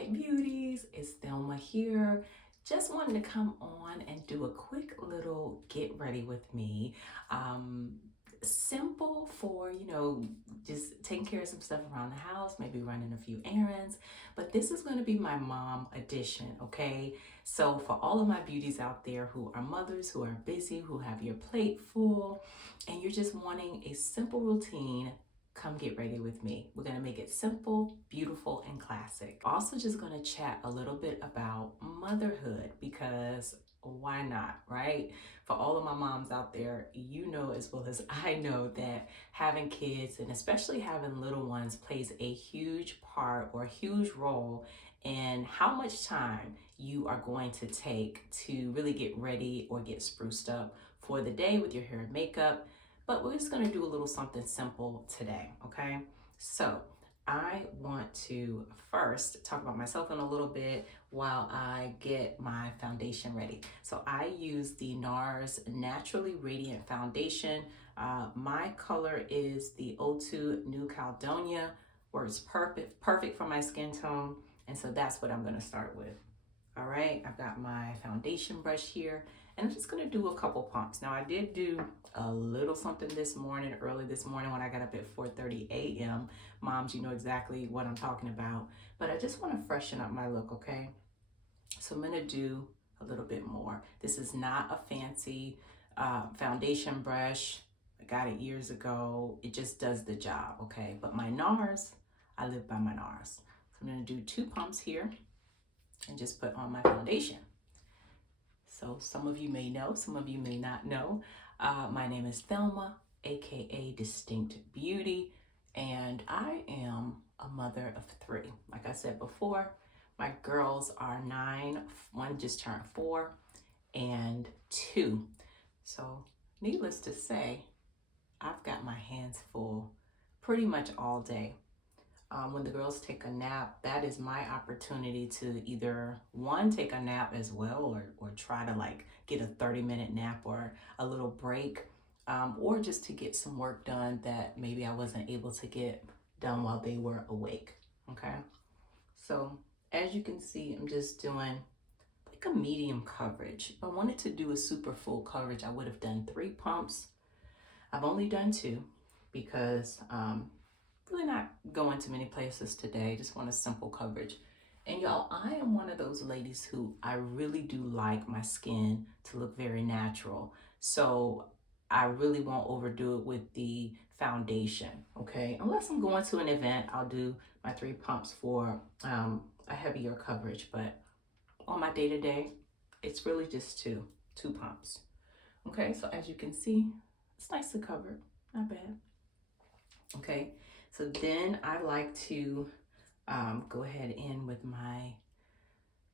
right, beauties, it's Thelma here. Just wanted to come on and do a quick little get ready with me. Um, Simple for, just taking care of some stuff around the house, maybe running a few errands. But this is going to be my mom edition, okay? So, for all of my beauties out there who are mothers, who are busy, who have your plate full, and you're just wanting a simple routine, come get ready with me. We're gonna make it simple, beautiful, and classic. Also, just gonna chat a little bit about motherhood because why not, right? For all of my moms out there, you know as well as I know that having kids and especially having little ones plays a huge part or a huge role in how much time you are going to take to really get ready or get spruced up for the day with your hair and makeup, but we're just gonna do a little something simple today, okay? So I want to first talk about myself in a little bit while I get my foundation ready. So I use the NARS Naturally Radiant Foundation. My color is the O2 New Caledonia, works perfect for my skin tone. And so that's what I'm gonna start with. All right, I've got my foundation brush here and I'm just gonna do a couple pumps. Now I did do a little something early this morning when I got up at 4:30 a.m. Moms, you know exactly what I'm talking about, but I just wanna freshen up my look, okay? So I'm gonna do a little bit more. This is not a fancy foundation brush. I got it years ago. It just does the job, okay? But my NARS, I live by my NARS. So I'm gonna do 2 pumps here and just put on my foundation. So some of you may know, some of you may not know. My name is Thelma, aka Distinct Beauty, and I am a mother of 3. Like I said before, my girls are 9, one just turned 4, and 2. So needless to say, I've got my hands full pretty much all day. When the girls take a nap, that is my opportunity to either one, take a nap as well, or try to like get a 30-minute nap or a little break, or just to get some work done that maybe I wasn't able to get done while they were awake. Okay. So as you can see, I'm just doing like a medium coverage. If I wanted to do a super full coverage, I would have done 3 pumps. I've only done 2 because really not going to many places today. Just want a simple coverage. And y'all, I am one of those ladies who I really do like my skin to look very natural. So I really won't overdo it with the foundation, okay? Unless I'm going to an event, I'll do my 3 pumps for a heavier coverage. But on my day-to-day, it's really just two pumps. Okay, so as you can see, it's nicely covered, not bad. Okay, so then I like to go ahead in with my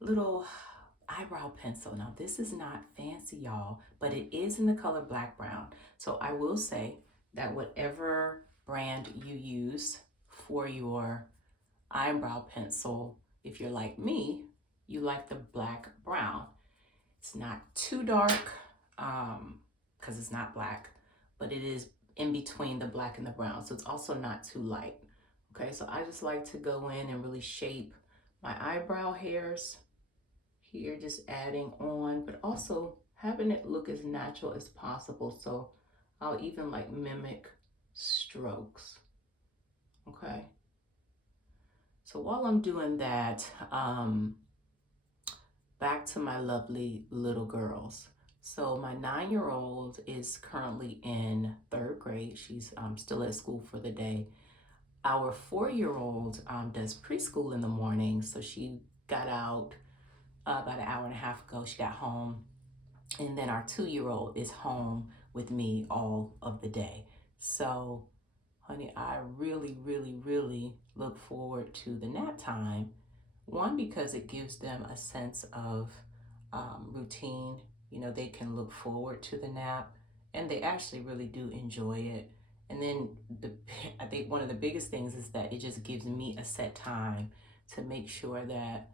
little eyebrow pencil. Now this is not fancy, y'all, but it is in the color black brown. So I will say that whatever brand you use for your eyebrow pencil, if you're like me, you like the black brown. It's not too dark because it's not black, but it is in between the black and the brown. So it's also not too light. Okay, so I just like to go in and really shape my eyebrow hairs here, just adding on, but also having it look as natural as possible. So I'll even like mimic strokes. Okay. So while I'm doing that, back to my lovely little girls. So my 9-year-old is currently in 3rd grade. She's still at school for the day. Our 4-year-old does preschool in the morning. So she got out about an hour and a half ago. She got home. And then our 2-year-old is home with me all of the day. So, honey, I really, really, really look forward to the nap time. One, because it gives them a sense of routine. You know, they can look forward to the nap and they actually really do enjoy it. And then I think one of the biggest things is that it just gives me a set time to make sure that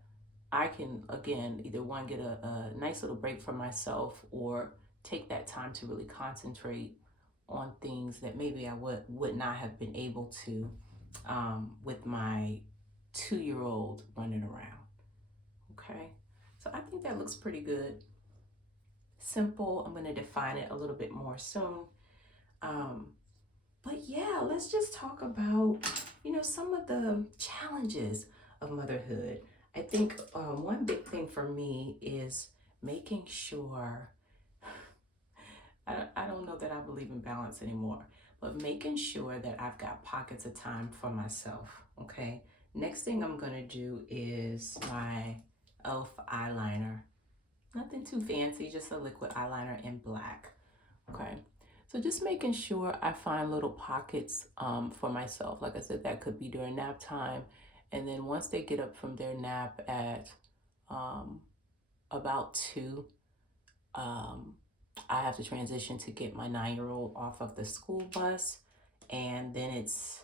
I can, again, either one, get a nice little break for myself or take that time to really concentrate on things that maybe I would not have been able to with my 2-year-old running around. Okay, so I think that looks pretty good. Simple. I'm going to define it a little bit more soon. Um, but yeah, let's just talk about, some of the challenges of motherhood. I think one big thing for me is making sure, I don't know that I believe in balance anymore, but making sure that I've got pockets of time for myself. Okay. Next thing I'm going to do is my e.l.f. eyeliner. Nothing too fancy, just a liquid eyeliner in black. Okay. So just making sure I find little pockets for myself. Like I said, that could be during nap time. And then once they get up from their nap at um, about 2, um, I have to transition to get my 9-year-old off of the school bus. And then it's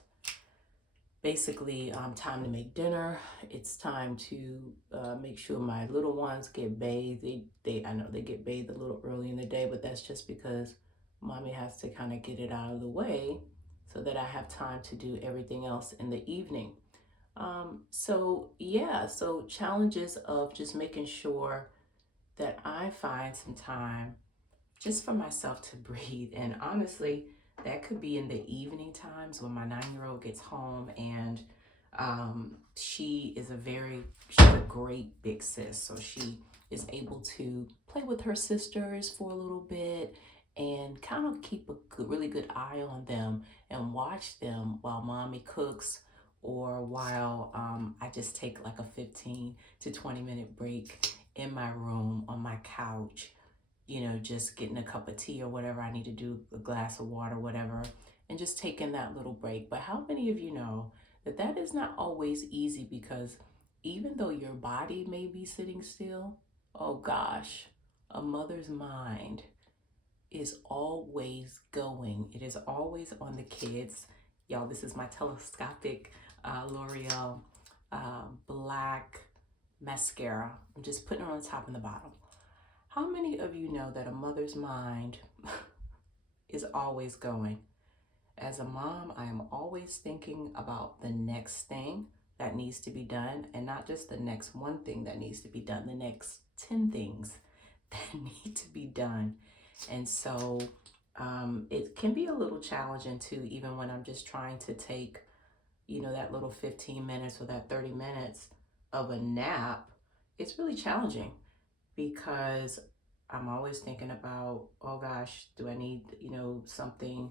basically time to make dinner. It's time to make sure my little ones get bathed. I know they get bathed a little early in the day, but that's just because mommy has to kind of get it out of the way so that I have time to do everything else in the evening. So yeah, so challenges of just making sure that I find some time just for myself to breathe. And honestly, that could be in the evening times when my 9-year-old gets home, and she's a great big sis. So she is able to play with her sisters for a little bit and kind of keep a really good eye on them and watch them while mommy cooks, or while I just take like a 15 to 20-minute break in my room on my couch, just getting a cup of tea or whatever I need to do, a glass of water, whatever, and just taking that little break. But how many of you know that that is not always easy, because even though your body may be sitting still, oh gosh, a mother's mind is always going. It is always on the kids. Y'all, this is my telescopic L'Oreal black mascara. I'm just putting it on the top and the bottom. How many of you know that a mother's mind is always going? As a mom, I am always thinking about the next thing that needs to be done, and not just the next one thing that needs to be done, the next 10 things that need to be done. And so it can be a little challenging too, even when I'm just trying to take, that little 15 minutes or that 30 minutes of a nap. It's really challenging because I'm always thinking about, oh gosh, do I need, something,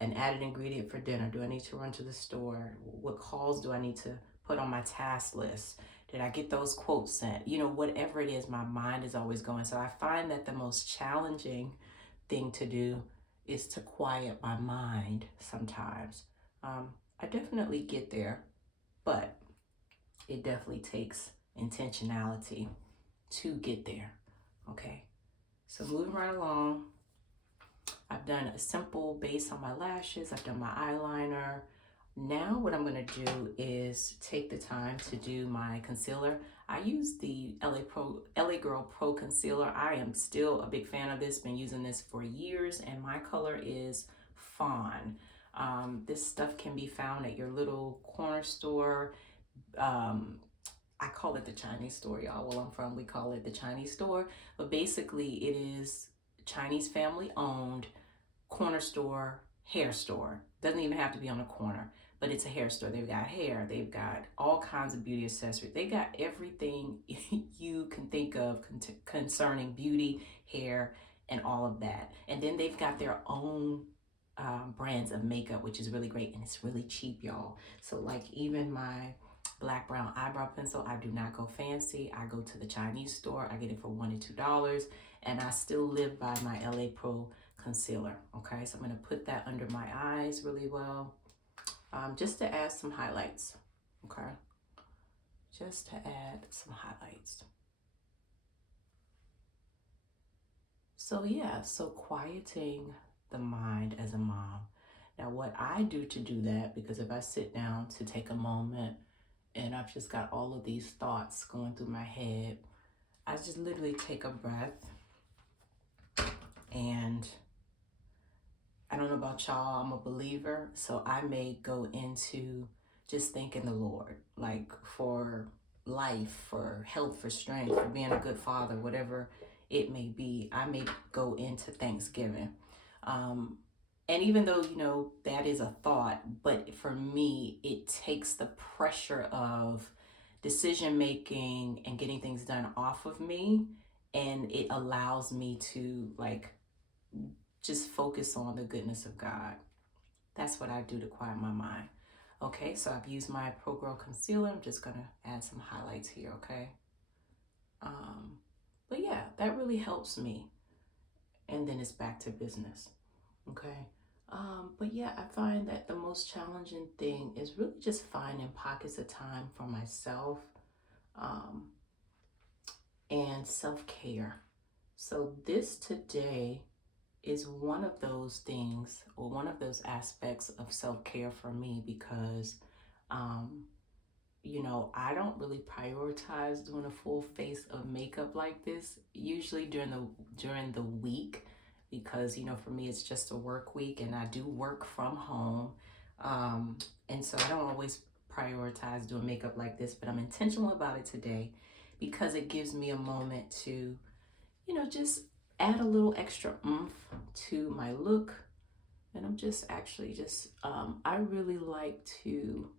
an added ingredient for dinner? Do I need to run to the store? What calls do I need to put on my task list? Did I get those quotes sent? Whatever it is, my mind is always going. So I find that the most challenging thing to do is to quiet my mind sometimes. I definitely get there, but it definitely takes intentionality to get there. Okay, so moving right along, I've done a simple base on my lashes. I've done my eyeliner. Now what I'm gonna do is take the time to do my concealer. I use the LA Girl Pro Concealer. I am still a big fan of this, been using this for years, and my color is Fawn. This stuff can be found at your little corner store. Um, I call it the Chinese store, y'all. Where I'm from, we call it the Chinese store. But basically, it is Chinese family owned corner store, hair store. Doesn't even have to be on the corner, but it's a hair store. They've got hair, they've got all kinds of beauty accessories. They got everything you can think of concerning beauty, hair, and all of that. And then they've got their own brands of makeup, which is really great, and it's really cheap, y'all. So like even my black brown eyebrow pencil, I do not go fancy. I go to the Chinese store, I get it for $1 to $2, and I still live by my LA Pro concealer. Okay, so I'm going to put that under my eyes really well, just to add some highlights. Okay, just to add some highlights. So yeah, so quieting the mind as a mom. Now what I do to do that, because if I sit down to take a moment and I've just got all of these thoughts going through my head, I just literally take a breath. And I don't know about y'all, I'm a believer, so I may go into just thanking the Lord, like for life, for health, for strength, for being a good father, whatever it may be, I may go into Thanksgiving. Um, and even though, that is a thought, but for me, it takes the pressure of decision making and getting things done off of me. And it allows me to like just focus on the goodness of God. That's what I do to quiet my mind. Okay, so I've used my Pro Girl Concealer. I'm just gonna add some highlights here, okay? Um, but yeah, that really helps me. And then it's back to business, okay? But yeah, I find that the most challenging thing is really just finding pockets of time for myself, um, and self-care. So this today is one of those things, or one of those aspects of self-care for me, because um, I don't really prioritize doing a full face of makeup like this usually during the week, because for me it's just a work week and I do work from home. And so I don't always prioritize doing makeup like this, but I'm intentional about it today because it gives me a moment to just add a little extra oomph to my look. And I'm just actually just I really like to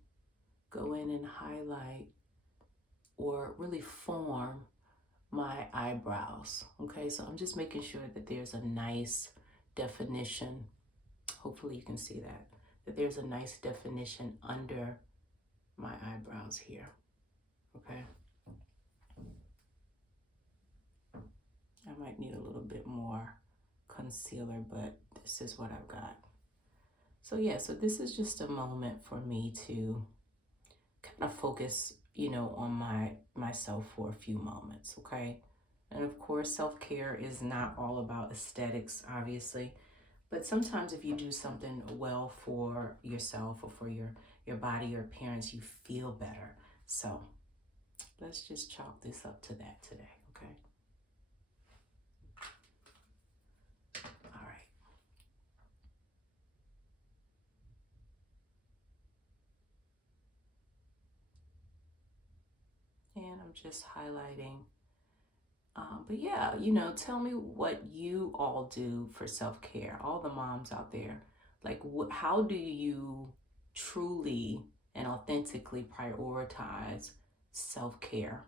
go in and highlight or really form my eyebrows. Okay, so I'm just making sure that there's a nice definition. Hopefully you can see that there's a nice definition under my eyebrows here. Okay, I might need a little bit more concealer, but this is what I've got. So yeah, so this is just a moment for me to kind of focus, on myself for a few moments, okay? And of course, self-care is not all about aesthetics, obviously, but sometimes if you do something well for yourself or for your body, your appearance, you feel better. So let's just chalk this up to that today, okay? All right. And I'm just highlighting. But yeah, tell me what you all do for self-care, all the moms out there. Like, how do you truly and authentically prioritize self-care?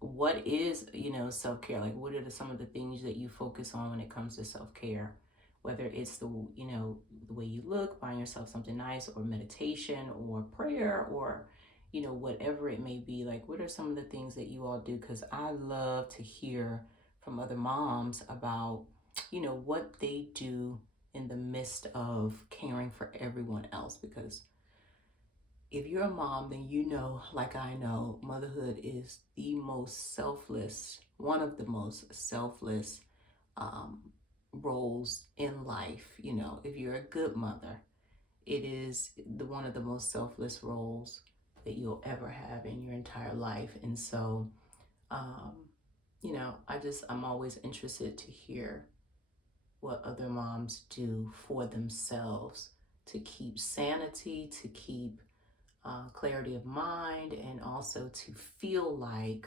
What is, self-care? Like, what are some of the things that you focus on when it comes to self-care? Whether it's the way you look, buying yourself something nice, or meditation, or prayer, or whatever it may be. Like, what are some of the things that you all do? Because I love to hear from other moms about, what they do in the midst of caring for everyone else. Because if you're a mom, then like I know, motherhood is the most selfless, one of the most selfless um, roles in life. If you're a good mother, it is one of the most selfless roles that you'll ever have in your entire life. And so, um, I'm always interested to hear what other moms do for themselves to keep sanity, to keep clarity of mind, and also to feel like,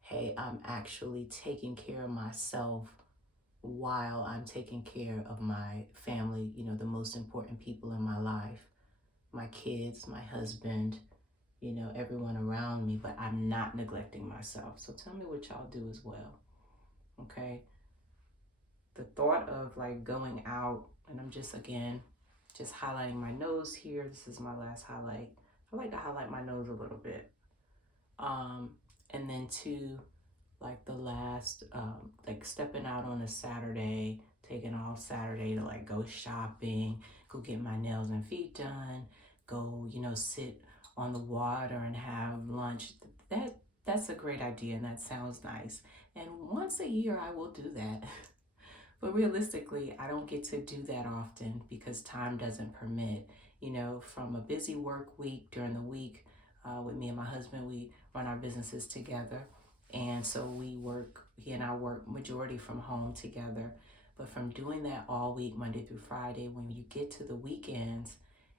hey, I'm actually taking care of myself while I'm taking care of my family, the most important people in my life, my kids, my husband, everyone around me, but I'm not neglecting myself. So tell me what y'all do as well, okay? The thought of like going out, and I'm just, again, just highlighting my nose here. This is my last highlight. I like to highlight my nose a little bit. And then two, like the last, like stepping out on a Saturday, taking off Saturday to like go shopping, go get my nails and feet done, go, sit on the water and have lunch. That's a great idea, and that sounds nice. And once a year I will do that. But realistically, I don't get to do that often because time doesn't permit. From a busy work week during the week, with me and my husband, we run our businesses together. And so he and I work majority from home together. But from doing that all week, Monday through Friday, when you get to the weekends,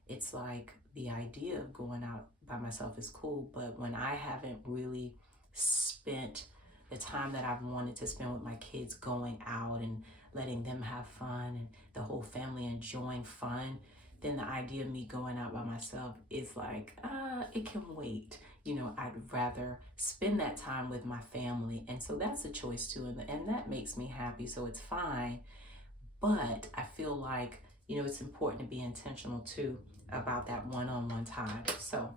it's like the idea of going out by myself is cool, but when I haven't really spent the time that I've wanted to spend with my kids going out and letting them have fun and the whole family enjoying fun, then the idea of me going out by myself is like, it can wait. I'd rather spend that time with my family. And so that's a choice too. And that makes me happy. So it's fine. But I feel like, it's important to be intentional too about that one on one time. So,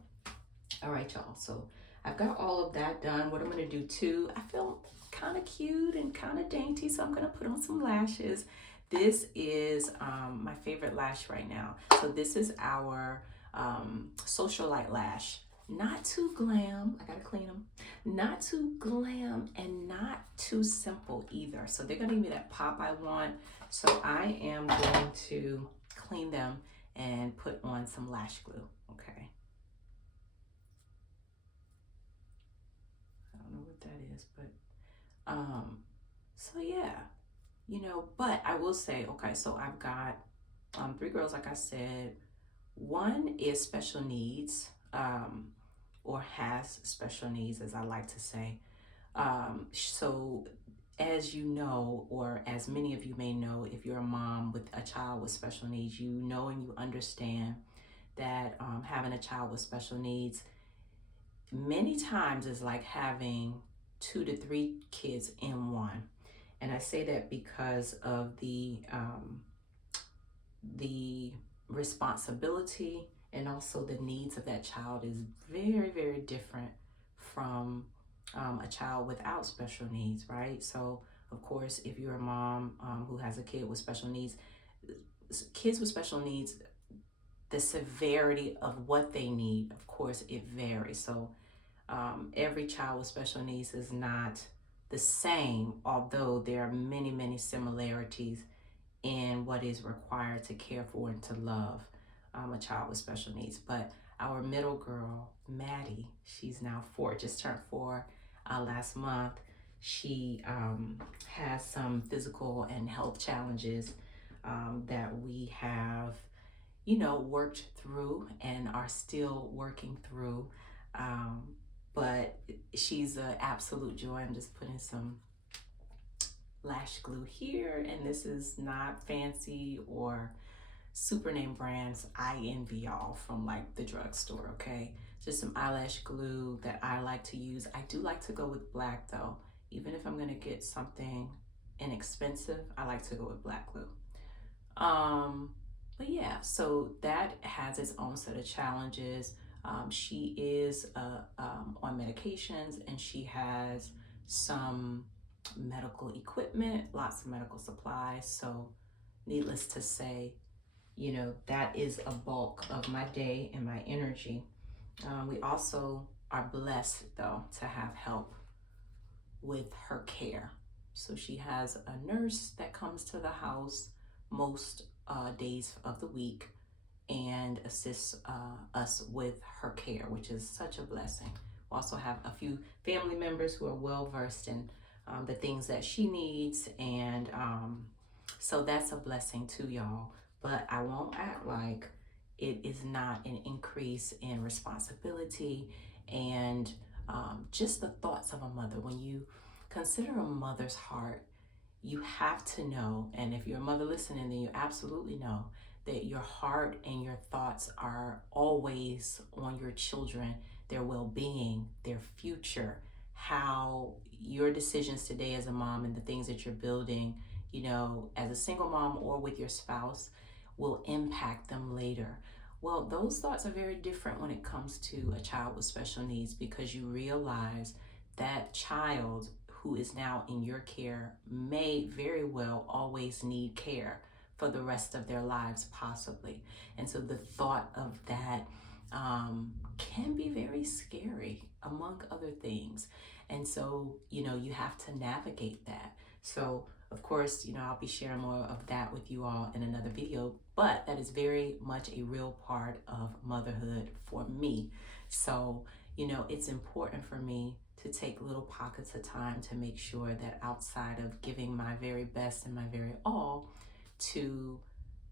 all right, y'all. So I've got all of that done. What I'm going to do too, I feel kind of cute and kind of dainty. So I'm going to put on some lashes. This is my favorite lash right now. So this is our socialite lash. Not too glam. I gotta clean them. Not too glam and not too simple either. So they're gonna give me that pop I want. So I am going to clean them and put on some lash glue. Okay. I don't know what that is, but so yeah, but I will say, okay, so I've got three girls, like I said. One is special needs, or has special needs, as I like to say. So, as you know, or as many of you may know, if you're a mom with a child with special needs, you know and you understand that having a child with special needs many times is like having 2 to 3 kids in one. And I say that because of the responsibility and also the needs of that child is very, very different from a child without special needs, right? So, of course, if you're a mom who has a kid with special needs, kids with special needs, the severity of what they need, of course, it varies. So, every child with special needs is not the same, although there are many, many similarities in what is required to care for and to love a child with special needs. But our middle girl, Maddie, she's now 4, just turned 4 last month. She has some physical and health challenges that we have, worked through and are still working through. Um, but she's an absolute joy. I'm just putting some lash glue here, and this is not fancy or super name brands. I envy y'all from like the drugstore, okay? Just some eyelash glue that I like to use. I do like to go with black though. Even if I'm gonna get something inexpensive, I like to go with black glue. Um, but yeah, so that has its own set of challenges. She is on medications, and she has some medical equipment, lots of medical supplies. So, needless to say, that is a bulk of my day and my energy. We also are blessed, though, to have help with her care. So she has a nurse that comes to the house most days of the week and assists us with her care, which is such a blessing. We also have a few family members who are well versed in the things that she needs, and so that's a blessing too, y'all. But I won't act like it is not an increase in responsibility and just the thoughts of a mother. When you consider a mother's heart, you have to know, and if you're a mother listening, then you absolutely know that your heart and your thoughts are always on your children, their well-being, their future, how your decisions today as a mom and the things that you're building, as a single mom or with your spouse will impact them later. Well, those thoughts are very different when it comes to a child with special needs, because you realize that child who is now in your care may very well always need care for the rest of their lives, possibly. And so the thought of that can be very scary, among other things. And so, you have to navigate that. So, of course, I'll be sharing more of that with you all in another video, but that is very much a real part of motherhood for me. So, it's important for me to take little pockets of time to make sure that outside of giving my very best and my very all to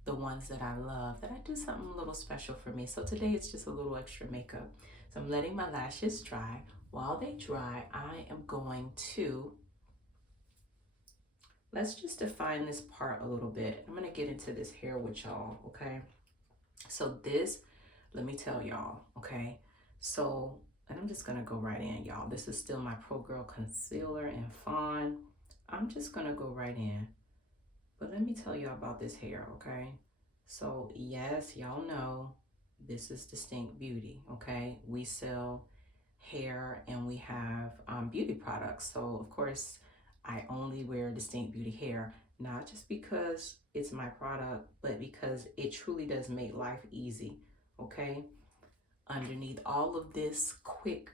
the ones that I love, that I do something a little special for me. So today it's just a little extra makeup. So I'm letting my lashes dry. While they dry, I am going to, let's just define this part a little bit. I'm gonna get into this hair with y'all, okay? So this, let me tell y'all, okay? So, and I'm just gonna go right in, y'all. This is still my Pro Girl Concealer and Fawn. I'm just gonna go right in. But let me tell y'all about this hair, okay? So yes, y'all know this is Distinct Beauty, okay? We sell hair and we have beauty products. So of course, I only wear Distinct Beauty hair, not just because it's my product, but because it truly does make life easy, okay? Underneath all of this quick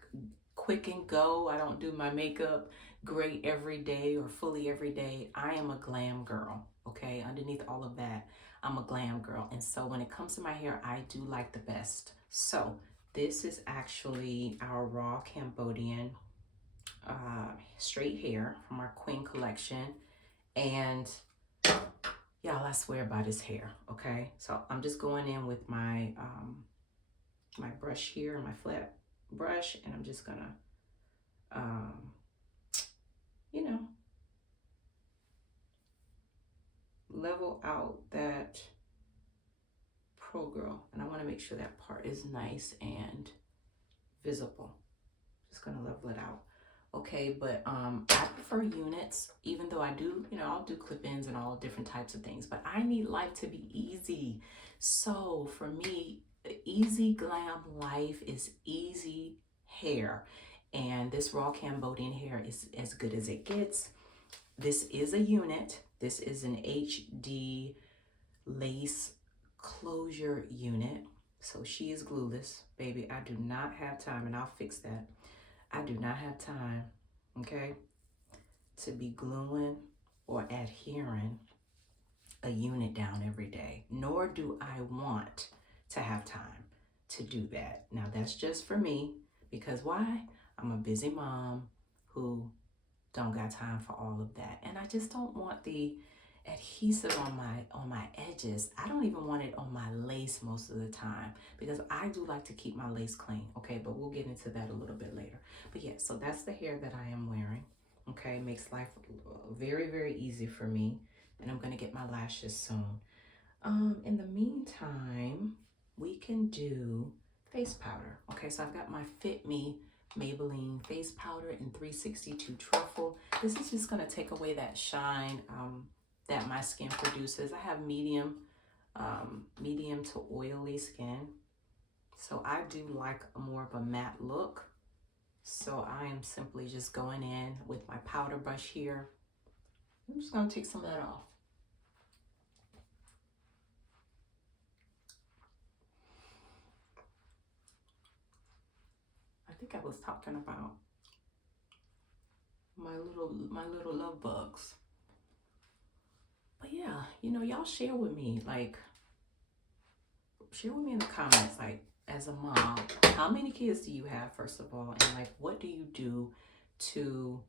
and go, I don't do my makeup great every day or fully every day. I am a glam girl, okay? Underneath all of that, I'm a glam girl. And so when it comes to my hair, I do like the best. So this is actually our raw Cambodian straight hair from our Queen collection. And y'all, I swear by this hair, okay? So I'm just going in with my my brush here, my flat brush, and I'm just gonna, you know, level out that Pro Girl. And I wanna make sure that part is nice and visible. Just gonna level it out. Okay, but I prefer units, even though I do, I'll do clip-ins and all different types of things, but I need life to be easy. So for me, easy glam life is easy hair. And this raw Cambodian hair is as good as it gets. This is a unit. This is an HD lace closure unit. So she is glueless. Baby, I do not have time, and I'll fix that. I do not have time, okay, to be gluing or adhering a unit down every day, nor do I want to have time to do that. Now, that's just for me, because why? I'm a busy mom who don't got time for all of that. And I just don't want the adhesive on my edges. I don't even want it on my lace most of the time, because I do like to keep my lace clean, okay? But we'll get into that a little bit later. But yeah, so that's the hair that I am wearing, okay? Makes life very, very easy for me. And I'm gonna get my lashes soon. In the meantime, we can do face powder. Okay, so I've got my Fit Me Maybelline face powder in 362 Truffle. This is just gonna take away that shine that my skin produces. I have medium to oily skin, so I do like more of a matte look. So I am simply just going in with my powder brush here. I'm just gonna take some of that off. I think I was talking about my little love bugs. But yeah, y'all share with me, like, share with me in the comments, like, as a mom, how many kids do you have, first of all, and like, what do you do to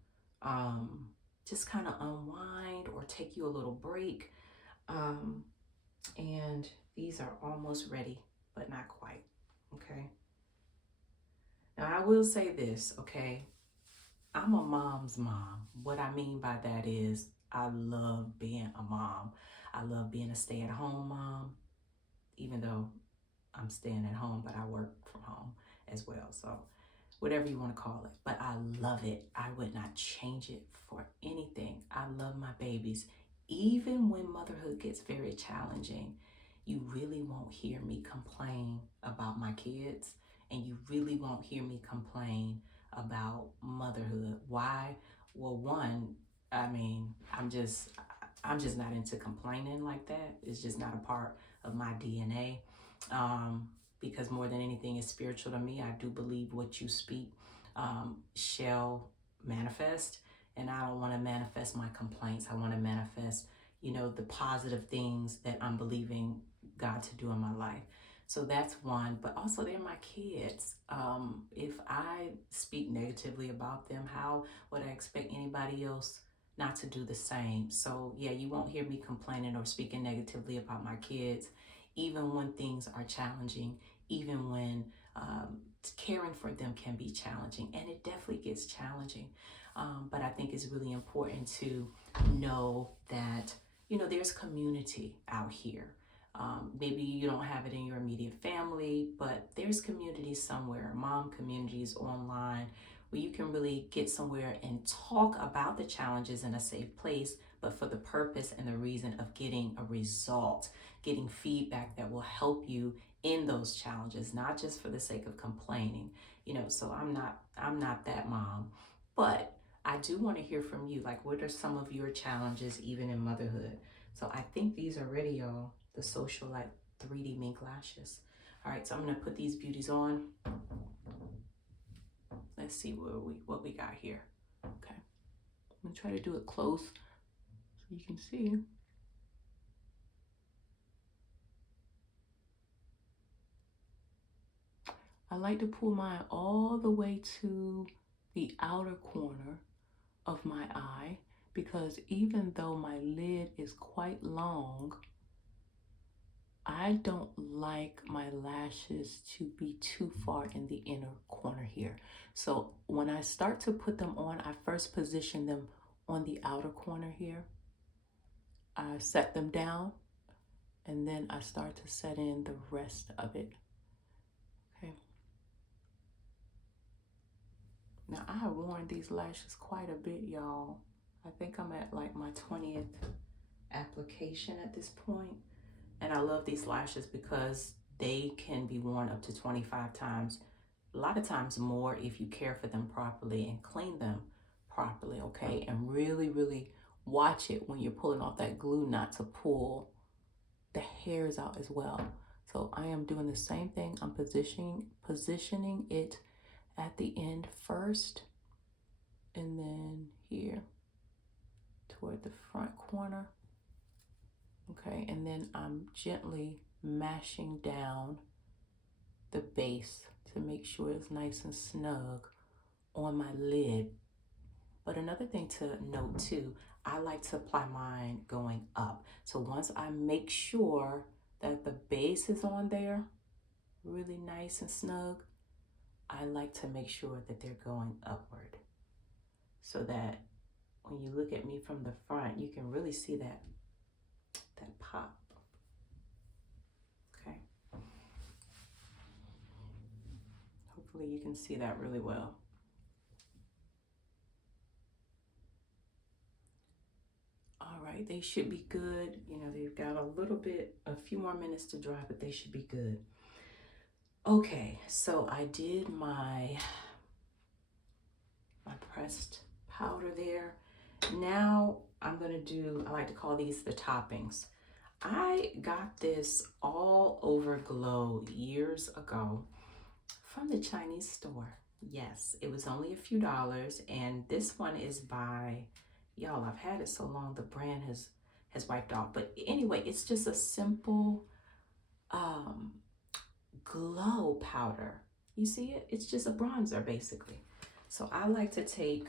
just kind of unwind or take you a little break? And these are almost ready, but not quite. Okay. Now I will say this, okay? I'm a mom's mom. What I mean by that is I love being a mom. I love being a stay-at-home mom, even though I'm staying at home, but I work from home as well. So whatever you want to call it, but I love it. I would not change it for anything. I love my babies. Even when motherhood gets very challenging, you really won't hear me complain about my kids, and you really won't hear me complain about motherhood. Why? Well, one, I mean, I'm just not into complaining like that. It's just not a part of my DNA. Because more than anything is spiritual to me. I do believe what you speak shall manifest, and I don't want to manifest my complaints. I want to manifest, the positive things that I'm believing God to do in my life. So that's one, but also they're my kids. If I speak negatively about them, how would I expect anybody else not to do the same? So yeah, you won't hear me complaining or speaking negatively about my kids, even when things are challenging, even when caring for them can be challenging, and it definitely gets challenging. But I think it's really important to know that, there's community out here. Maybe you don't have it in your immediate family, but there's community somewhere, mom communities online, where you can really get somewhere and talk about the challenges in a safe place, but for the purpose and the reason of getting a result, getting feedback that will help you in those challenges, not just for the sake of complaining. So I'm not that mom, but I do want to hear from you. Like, what are some of your challenges even in motherhood? So I think these are ready, y'all. The Socialite 3D mink lashes. All right, so I'm gonna put these beauties on. Let's see what we got here. Okay, I'm gonna try to do it close so you can see. I like to pull mine all the way to the outer corner of my eye, because even though my lid is quite long, I don't like my lashes to be too far in the inner corner here. So when I start to put them on, I first position them on the outer corner here. I set them down, and then I start to set in the rest of it. Okay. Now I have worn these lashes quite a bit, y'all. I think I'm at like my 20th application at this point. And I love these lashes because they can be worn up to 25 times, a lot of times more if you care for them properly and clean them properly, okay? And really, really watch it when you're pulling off that glue not to pull the hairs out as well. So I am doing the same thing. I'm positioning it at the end first, and then here toward the front corner. Okay, and then I'm gently mashing down the base to make sure it's nice and snug on my lid. But another thing to note too, I like to apply mine going up. So once I make sure that the base is on there, really nice and snug, I like to make sure that they're going upward, so that when you look at me from the front, you can really see that pop. Okay. Hopefully you can see that really well. All right, they should be good. They've got a few more minutes to dry, but they should be good. Okay, so I did my pressed powder there. Now I'm gonna do, I like to call these the toppings. I got this all over glow years ago from the Chinese store. Yes, it was only a few dollars, and this one is by, y'all, I've had it so long the brand has wiped off. But anyway, it's just a simple glow powder. You see it? It's just a bronzer basically. So I like to take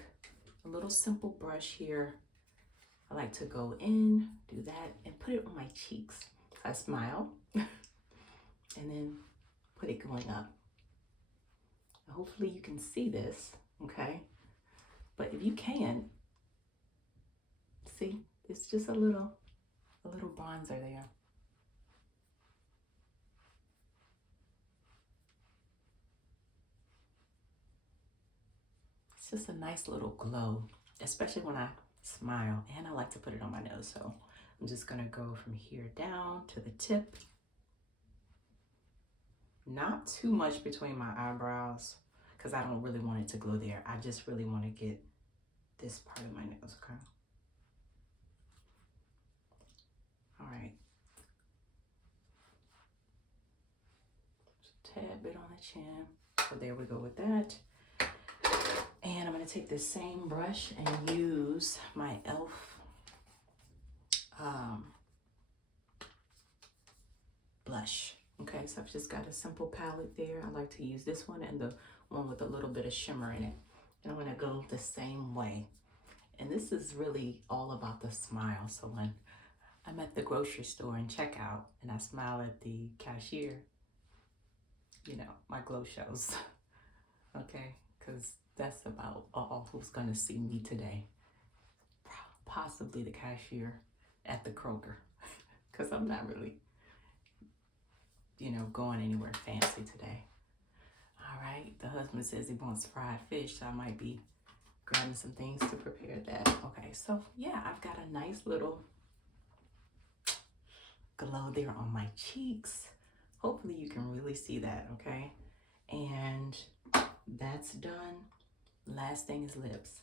a little simple brush here. I like to go in, do that, and put it on my cheeks. I smile and then put it going up. Hopefully you can see this, okay? But if you can, see, it's just a little bronzer there. It's just a nice little glow, especially when I smile, and I like to put it on my nose. So I'm just gonna go from here down to the tip. Not too much between my eyebrows, because I don't really want it to glow there. I just really want to get this part of my nose, okay? All right. Just a tad bit on the chin. So there we go with that. And I'm going to take this same brush and use my e.l.f. Blush. Okay, so I've just got a simple palette there. I like to use this one and the one with a little bit of shimmer in it. And I'm going to go the same way. And this is really all about the smile. So when I'm at the grocery store and checkout and I smile at the cashier, my glow shows. okay? Because that's about all who's gonna see me today. Possibly the cashier at the Kroger, because I'm not really, going anywhere fancy today. All right, the husband says he wants fried fish, so I might be grabbing some things to prepare that. Okay, so yeah, I've got a nice little glow there on my cheeks. Hopefully you can really see that, okay? And that's done. Last thing is lips.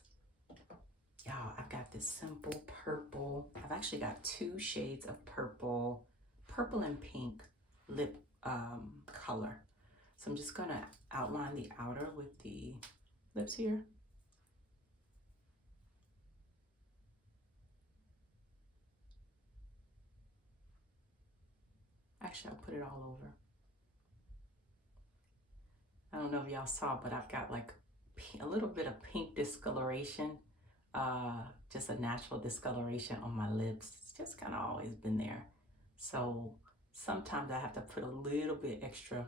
Y'all, I've got this simple purple. I've actually got two shades of purple and pink lip color. So I'm just gonna outline the outer with the lips here. Actually, I'll put it all over. I don't know if y'all saw, but I've got like a little bit of pink discoloration, just a natural discoloration on my lips. It's just kind of always been there. So sometimes I have to put a little bit extra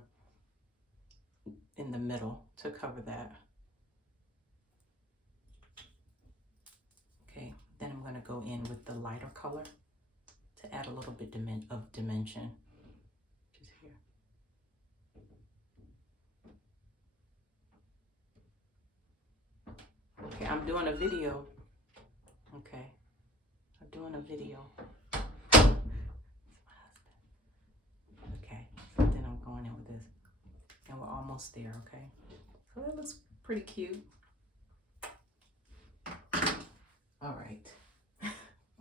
in the middle to cover that. Okay, then I'm gonna go in with the lighter color to add a little bit of dimension. Just here. Okay, I'm doing a video. Okay, I'm doing a video. Okay, so then I'm going in with this. And we're almost there, okay? So that looks pretty cute. All right.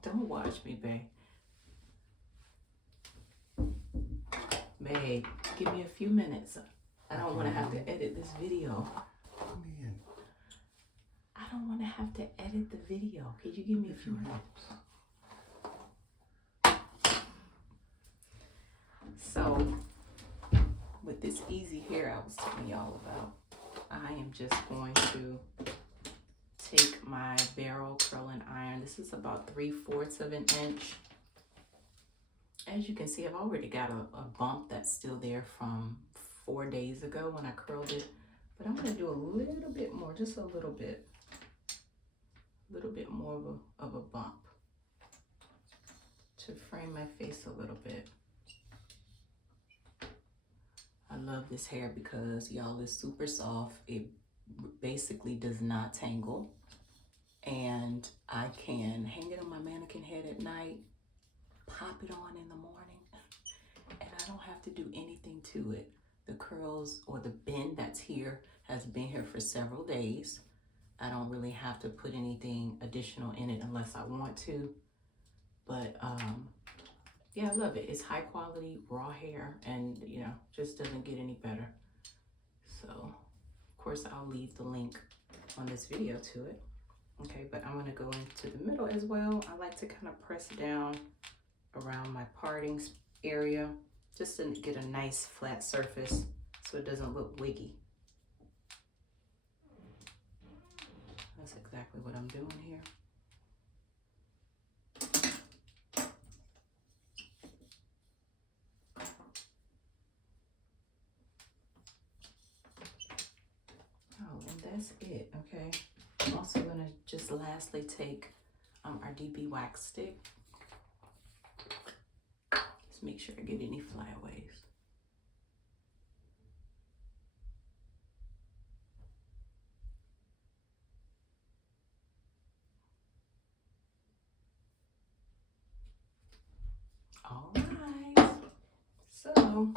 Don't watch me, babe. Babe, give me a few minutes. I don't want to have to edit this video. Come in. I don't want to have to edit the video. Could you give me a few minutes? So, with this easy hair I was telling y'all about, I am just going to take my barrel curling iron. This is about 3/4 of an inch. As you can see, I've already got a bump that's still there from 4 days ago when I curled it. But I'm gonna do a little bit more, just a little bit more of a bump to frame my face a little bit. I love this hair because y'all, it's super soft. It basically does not tangle. And I can hang it on my mannequin head at night, pop it on in the morning, and I don't have to do anything to it. The curls or the bend that's here has been here for several days. I don't really have to put anything additional in it unless I want to. But yeah, I love it. It's high quality raw hair and just doesn't get any better. So of course I'll leave the link on this video to it. Okay, but I'm gonna go into the middle as well. I like to kind of press down around my parting area just to get a nice flat surface so it doesn't look wiggy. That's exactly what I'm doing here. Oh, and that's it, okay? I'm also gonna just lastly take our DB wax stick. Just make sure I get any flyaways. All right, so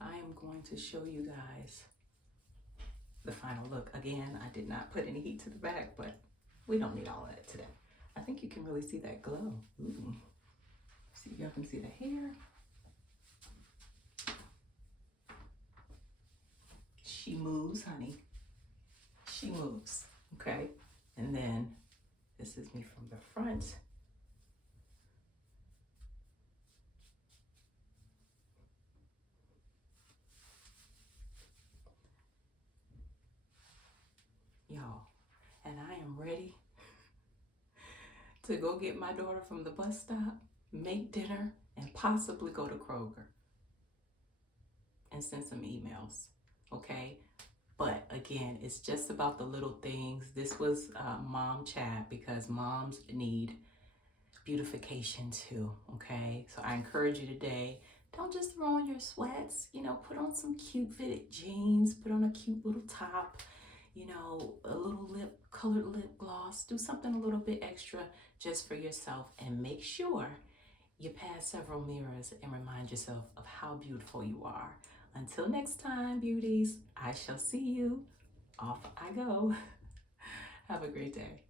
I am going to show you guys the final look. Again, I did not put any heat to the back, but we don't need all of that today. I think you can really see that glow. Ooh. See, y'all can see the hair. She moves, honey. She moves, okay? And then this is me from the front. Y'all, and I am ready to go get my daughter from the bus stop, make dinner, and possibly go to Kroger and send some emails, okay? But again, it's just about the little things. This was mom chat because moms need beautification too, okay? So I encourage you today, don't just throw on your sweats, put on some cute fitted jeans, put on a cute little top, a little colored lip gloss, do something a little bit extra just for yourself, and make sure you pass several mirrors and remind yourself of how beautiful you are. Until next time, beauties, I shall see you. Off I go. Have a great day.